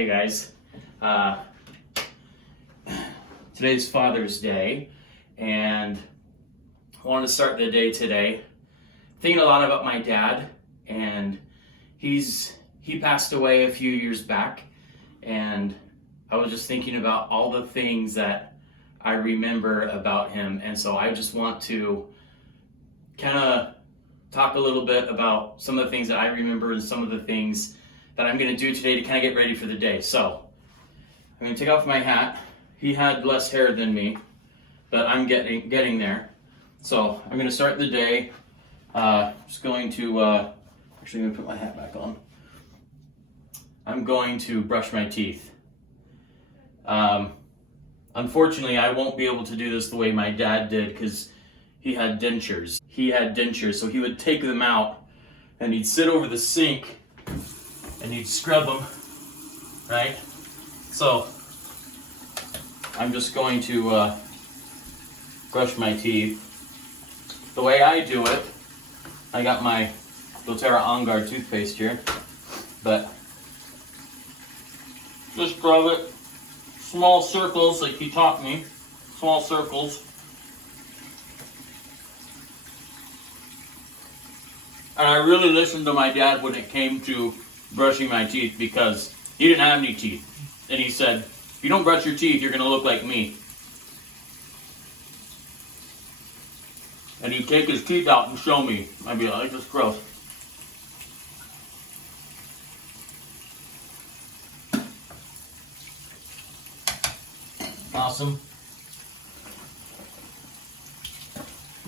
Hey guys, today's Father's Day, and I wanted to start the day today thinking a lot about my dad, and he passed away a few years back, and I was just thinking about all the things that I remember about him, and so I just want to kind of talk a little bit about some of the things that I remember and some of the things that I'm going to do today to kind of get ready for the day. So I'm going to take off my hat. He had less hair than me, but I'm getting there. So I'm going to start the day. Just going to actually, I'm going to put my hat back on. I'm going to brush my teeth. Unfortunately, I won't be able to do this the way my dad did because he had dentures. So he would take them out and he'd sit over the sink and he'd scrub them, right? So I'm just going to brush my teeth. The way I do it, I got my doTERRA On Guard toothpaste here, but just rub it, small circles like he taught me, small circles. And I really listened to my dad when it came to brushing my teeth because he didn't have any teeth. And he said, if you don't brush your teeth, you're going to look like me. And he'd take his teeth out and show me. I'd be like, this is gross. Awesome.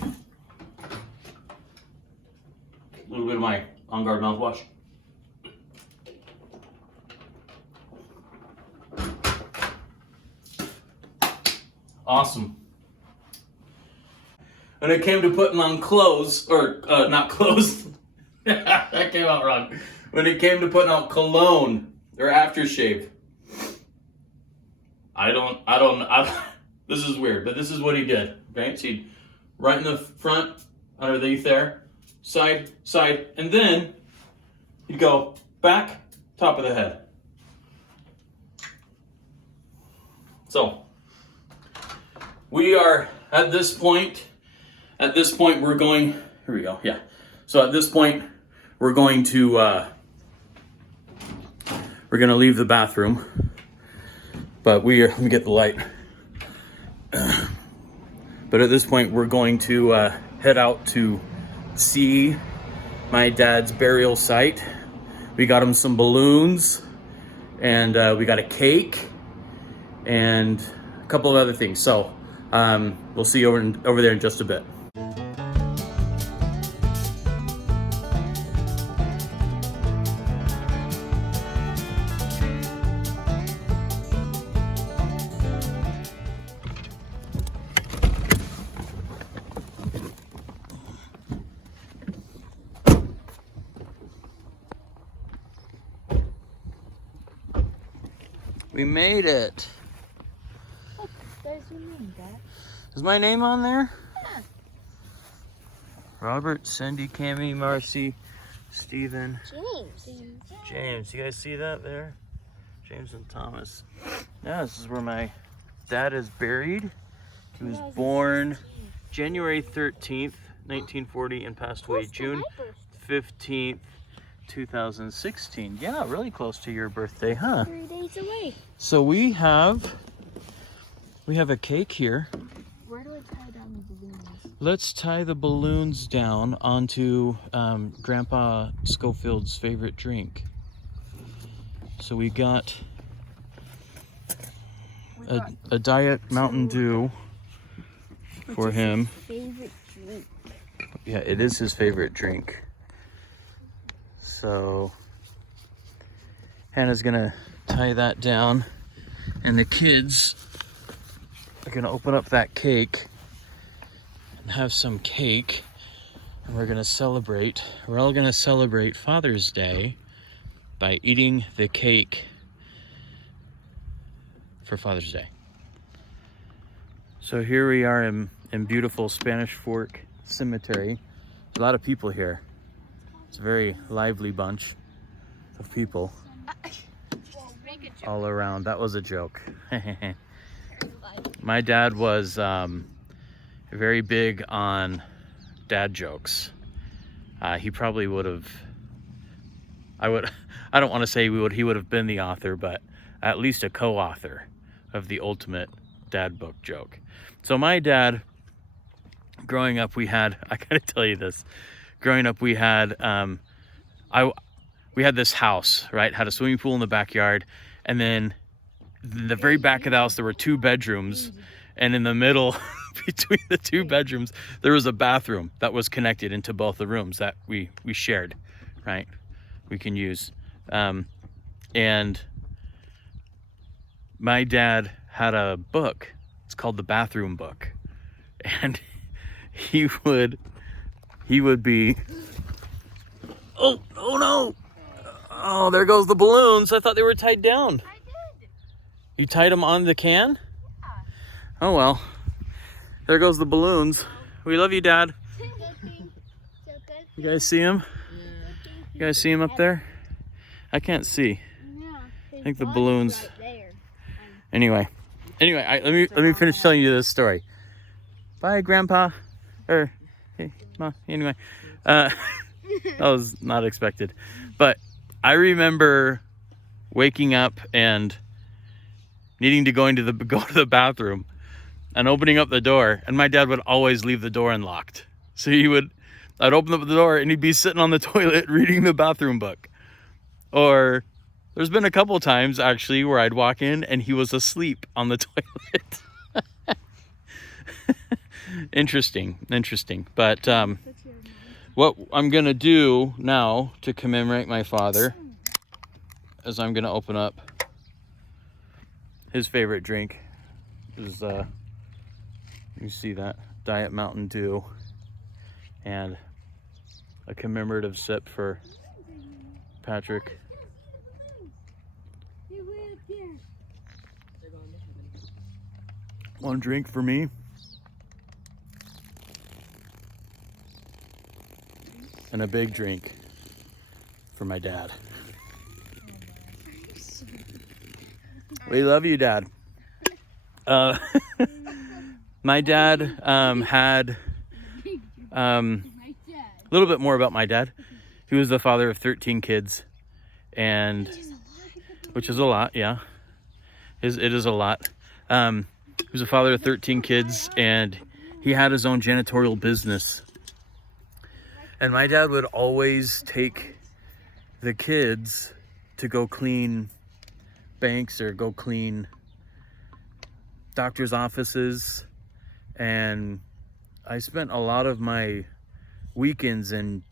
A little bit of my On Guard mouthwash. Awesome. When it came to putting on clothes, or not clothes, that came out wrong. When it came to putting on cologne or aftershave, this is weird, but this is what he did. Okay, so he'd right in the front, underneath there, side, and then he'd go back, top of the head. So we are at this point we're going, here we go, yeah. So at this point we're going to leave the bathroom, but let me get the light. But at this point we're going to head out to see my dad's burial site. We got him some balloons, and we got a cake and a couple of other things. So we'll see you over there in just a bit. We made it. There's your name, Dad. Is my name on there? Yeah. Robert, Cindy, Cami, Marcy, Stephen, James. You guys see that there? James and Thomas. Yeah, this is where my dad is buried. He was born January 13th, 1940 and passed away June 15th, 2016. Yeah, really close to your birthday, huh? 3 days away. So we have a cake here. Where do I tie down the balloons? Let's tie the balloons down onto Grandpa Schofield's favorite drink. So we got a Diet Mountain Dew for him. Favorite drink. Yeah, it is his favorite drink. So Hannah's gonna tie that down, and the kids are gonna open up that cake and have some cake, and we're all gonna celebrate Father's Day by eating the cake for Father's Day. So here we are in beautiful Spanish Fork Cemetery. There's a lot of people here. It's a very lively bunch of people. Make a all around. That was a joke. My dad was very big on dad jokes. He probably would have, I don't want to say he would have been the author, but at least a co-author of the ultimate dad book joke. So my dad, growing up, I gotta tell you this. Growing up, we had this house, right? Had a swimming pool in the backyard, and then in the very back of the house there were 2 bedrooms, and in the middle between the 2 bedrooms there was a bathroom that was connected into both the rooms that we shared, right? We can use. And my dad had a book. It's called the bathroom book, and he would be, oh no, oh, there goes the balloons. I thought they were tied down. I did. You tied them on the can? Yeah. Oh well, there goes the balloons. We love you, Dad. You guys see him? You guys see him up there? I can't see. I think the balloons. Anyway, let me finish telling you this story. Bye, Grandpa. Hey, Mom. Anyway, that was not expected, but I remember waking up and needing to go to the bathroom and opening up the door, and my dad would always leave the door unlocked. So I'd open up the door and he'd be sitting on the toilet reading the bathroom book. Or there's been a couple times actually where I'd walk in and he was asleep on the toilet. Interesting. But what I'm gonna do now to commemorate my father is I'm gonna open up his favorite drink. Is you see that Diet Mountain Dew, and a commemorative sip for Patrick. One drink for me. And a big drink for my dad. We love you, Dad. My dad had a little bit more about my dad. He was the father of 13 kids, and which is a lot, yeah. It is a lot. He was a father of 13 kids, and he had his own janitorial business. And my dad would always take the kids to go clean banks or go clean doctor's offices. And I spent a lot of my weekends in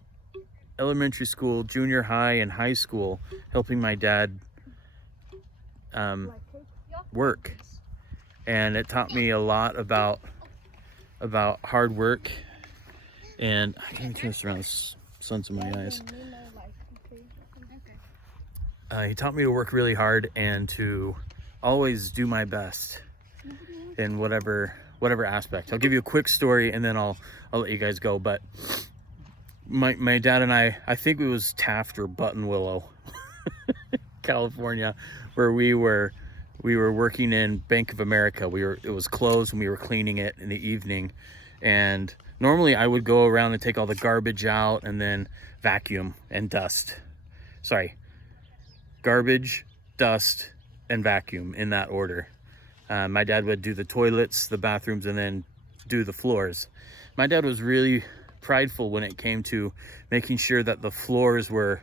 elementary school, junior high, and high school helping my dad work. And it taught me a lot about hard work. And I can't turn this around, the sun's in my eyes. He taught me to work really hard and to always do my best in whatever aspect. I'll give you a quick story and then I'll let you guys go. But my dad and I think it was Taft or Buttonwillow, California, where we were working in Bank of America. It was closed and we were cleaning it in the evening. And normally I would go around and take all the garbage out and then vacuum and dust. Sorry, garbage, dust, and vacuum in that order. My dad would do the toilets, the bathrooms, and then do the floors. My dad was really prideful when it came to making sure that the floors were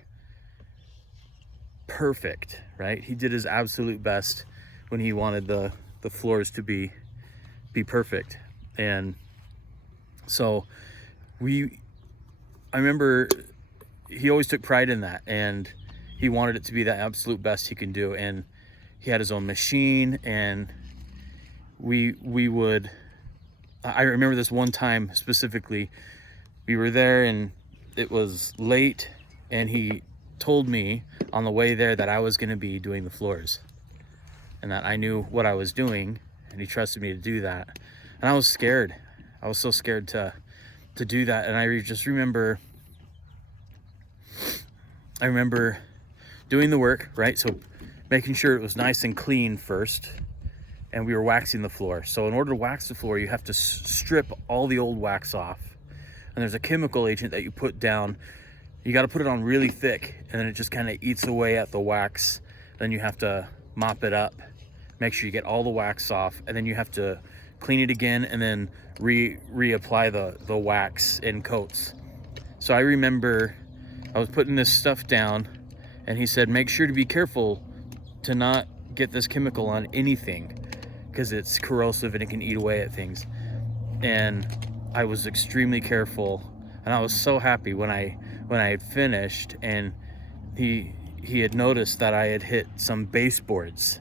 perfect, right? He did his absolute best when he wanted the floors to be perfect. And so I remember he always took pride in that, and he wanted it to be the absolute best he can do. And he had his own machine, and I remember this one time specifically, we were there and it was late, and he told me on the way there that I was going to be doing the floors and that I knew what I was doing, and he trusted me to do that. And I was scared. I was so scared to do that. And I just remember doing the work, right? So making sure it was nice and clean first, and we were waxing the floor. So in order to wax the floor, you have to strip all the old wax off, and there's a chemical agent that you put down. You got to put it on really thick, and then it just kind of eats away at the wax. Then you have to mop it up, make sure you get all the wax off, and then you have to clean it again and then reapply the wax in coats. So I remember I was putting this stuff down, and he said, make sure to be careful to not get this chemical on anything, because it's corrosive and it can eat away at things. And I was extremely careful, and I was so happy when I had finished, and he had noticed that I had hit some baseboards,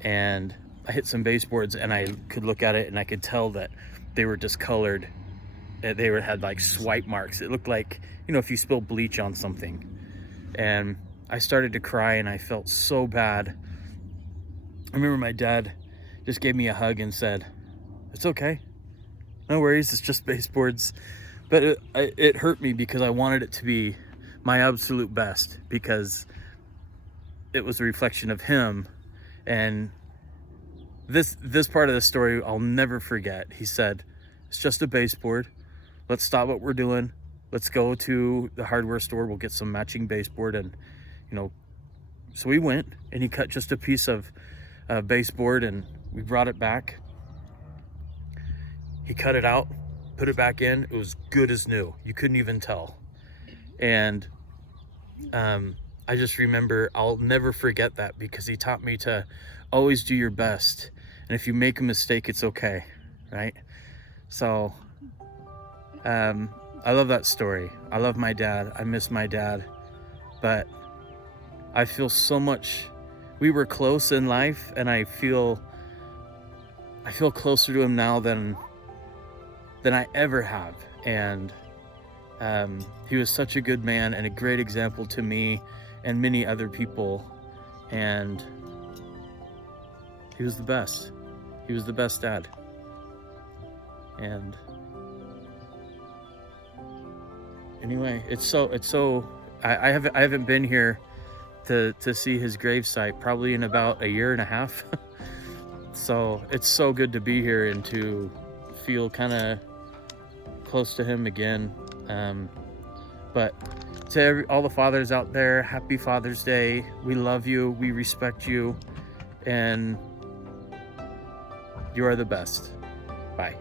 and I hit some baseboards, and I could look at it and I could tell that they were discolored. They had like swipe marks. It looked like, if you spill bleach on something. And I started to cry, and I felt so bad. I remember my dad just gave me a hug and said, it's okay, no worries, it's just baseboards. But it hurt me because I wanted it to be my absolute best, because it was a reflection of him. And this part of the story I'll never forget. He said, it's just a baseboard. Let's stop what we're doing. Let's go to the hardware store. We'll get some matching baseboard. And, so we went, and he cut just a piece of baseboard, and we brought it back. He cut it out, put it back in. It was good as new. You couldn't even tell. And I just remember, I'll never forget that, because he taught me to always do your best. And if you make a mistake, it's okay, right? So I love that story. I love my dad. I miss my dad. But I feel so much, we were close in life, and I feel closer to him now than I ever have. And he was such a good man and a great example to me and many other people. And he was the best. He was the best dad. And anyway, I haven't been here to see his gravesite probably in about a year and a half. So it's so good to be here and to feel kind of close to him again. But to all the fathers out there, happy Father's Day. We love you, we respect you, and you are the best. Bye.